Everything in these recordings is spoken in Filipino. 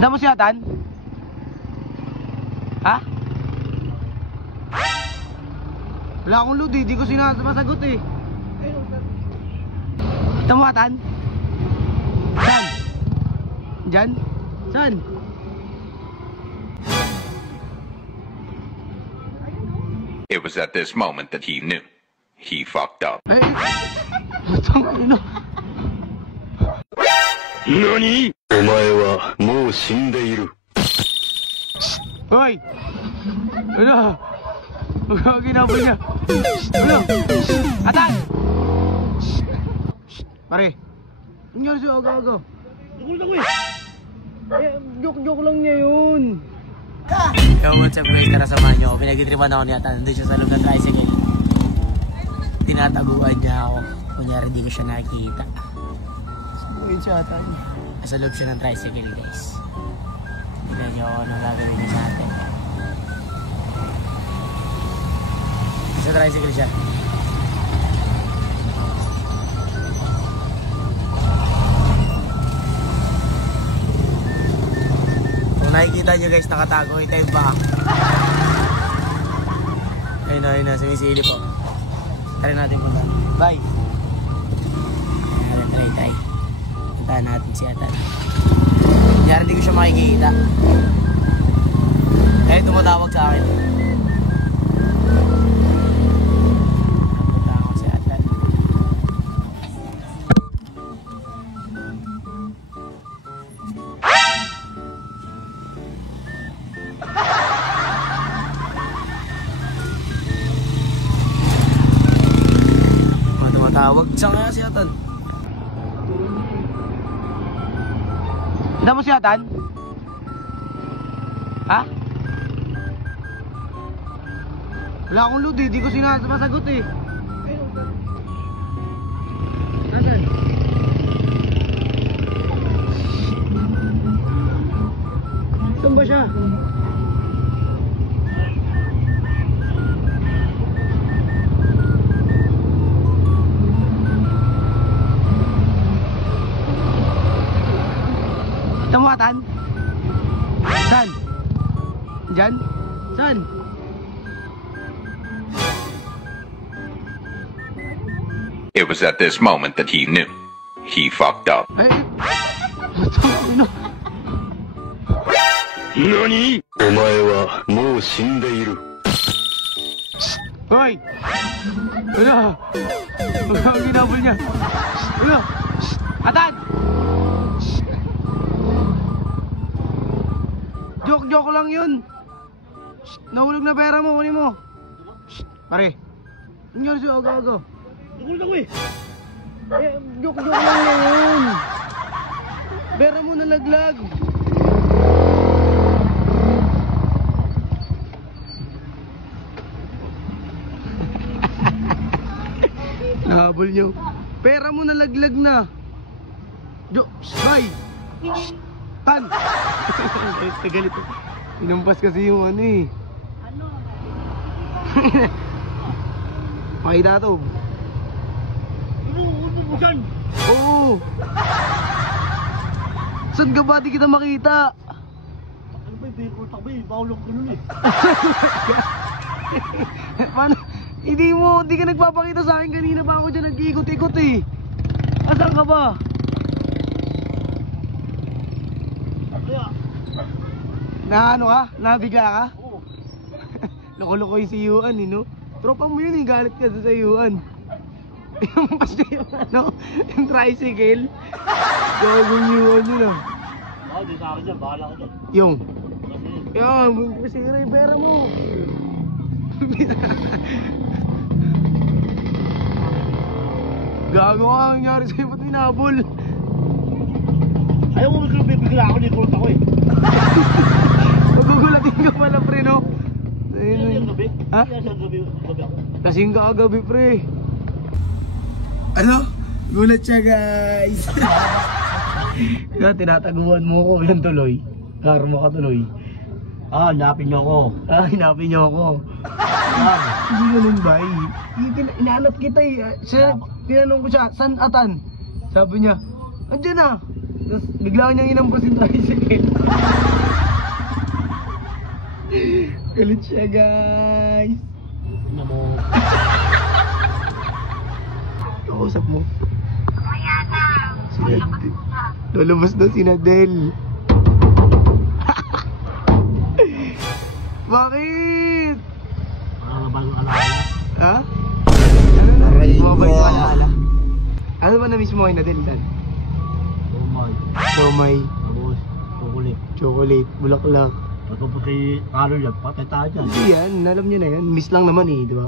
Tanda mo si Atan? Ha? Wala akong load eh, di ko sinasagot eh. Tanda mo Atan? Saan? Diyan? Saan? It was at this moment that he knew. He fucked up. Ay! Putang ina! NANI?! Omae wa mou shindeiru. Hoy! Ano? Huwag ginabol niya. Ano? Atan! Pare! Nangyari siya aga-aga. Nagulat ako eh! Joke lang niya yun. Yo, what's up guys? Tara samahan nyo ako. Pinag-itripan ako ni Atan. Nandun siya sa loob ng tricycle. Tinataguan niya ako. Kunyari di ko siya nakikita. Sabuhin siya Atan. Nasa loob siya ng tricycle guys. Tignan nyo ako anong gagawin niya sa atin. Sa tricycle siya. Kung nakikita nyo guys, nakatago. Ito yung back. Ayun na, sumisili po. Try natin punta. Bye! Try. Puntahan natin si Atan. Kaya hindi ko siya makikita. Kaya tumatawag sa akin. Puntahan ko si Atan. Tumatawag. Saan kaya si Atan? Tanda mo si Atan? Ha? Wala akong load eh, di ko sinasagot eh. Nasaan? Saan ba siya? Tanda mo Atan? Saan? Diyan? Saan? It was at this moment that he knew. He fucked up. Ay! Putang ina! NANI?! Omae wa mou shindeiru. Hoy! Ano? Huwag ginabol niya. Ano? Atan! Joke lang yun. Nahulog na pera mo, kunin mo. Pare, nangyari siya aga-aga. Nagulat ako eh. Joke lang niya yun. Pera mo nalaglag. Nahabol niyo. Pera mo nalaglag na. Bye. Tan! Galit eh. Inampas kasi yung ano eh. Ano? Pakita to. Ano? Saan? Oo. Saan ka ba? Di kita makita. Ano ba? Hindi ko takbo eh. Bawal ako ganun eh. Paano? Hindi ka nagpapakita sa akin kanina pa ako dyan nag-iikot-ikot eh. Asan ka ba? Na ano ka? Nabigla ka? Oo. Loko-loko yung si Yuan eh, no? Tropa mo yun eh, galit ka sa Yuan. Yung kasi yung ano, yung tricycle. Gagawin Yuan yun ah. Oo, di sa akin dyan, bahala ka dyan. Yung? Yan, masira yung pera mo. Gago ka, ang nangyari sa'yo, ba't minabol? Ayaw mo bigla ako, nikulot ako eh. Magugulatin ka pala pre, no? Ayun gabi? Ha? Kasing ka kagabi pre. Ano? Gulat siya guys. Yan, tinataguan mo ko. Yan tuloy. Karma ka tuloy. Hinapin niyo ako. Hinapin niyo ako. Hindi ganun ba eh. Inaanap kita eh. Tinanong ko siya, saan Atan? Sabi niya, andyan na. Tapos bigla niyang inampas yung tricycle. Galit siya, guys. Ano mo? Kausap mo. Si Nadel. Lalabas na si Nadel. Bakit? Para bagong alaala. Ha? Ano na? Mabait mo alaala. Ano ba na-miss mo kay Nadel, Dan? Umay. Siomay, Tapos, kukulit. chocolate, bulaklak. Bago po si Carol yan, patay tayo dyan. Hindi yan, alam niyo na yan. Miss lang naman eh, di ba?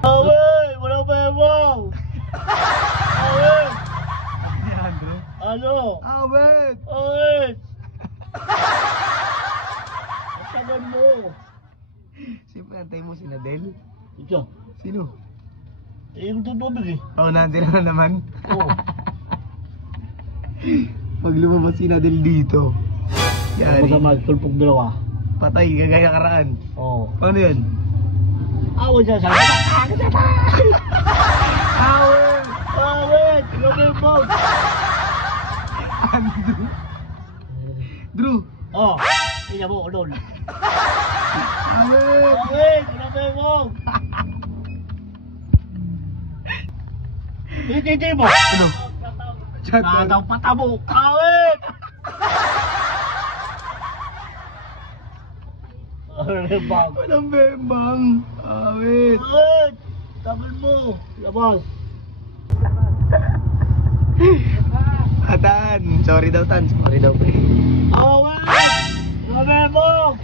Away! Wala ba yan mo? Away! Ano? Awet! Away! Ang tagal mo. Siyempre, antay mo si Nadel. Ito. Sino? Eh, yung tutubig eh. Oh, nandiyan na naman. Oo. Pag lumabas si Nadel dito, Ako yari, sa mga tulpog dalawa. patay, gagaya karaan. Oo. Paano yun? Away siya sa Awet! Away! Grabe mo! Andrew! Drew! Oh! Tingnan mo, ulol. Awet! Away! Grabe mo! Hindi mo! Ano? Chat Nadaw patabo! Away! Ano ba? Walang bembang. Awet! Away! Tagal mo! Labas! Tan! Sorry daw, Tan. Sorry daw, pre. Away! Grabe mo!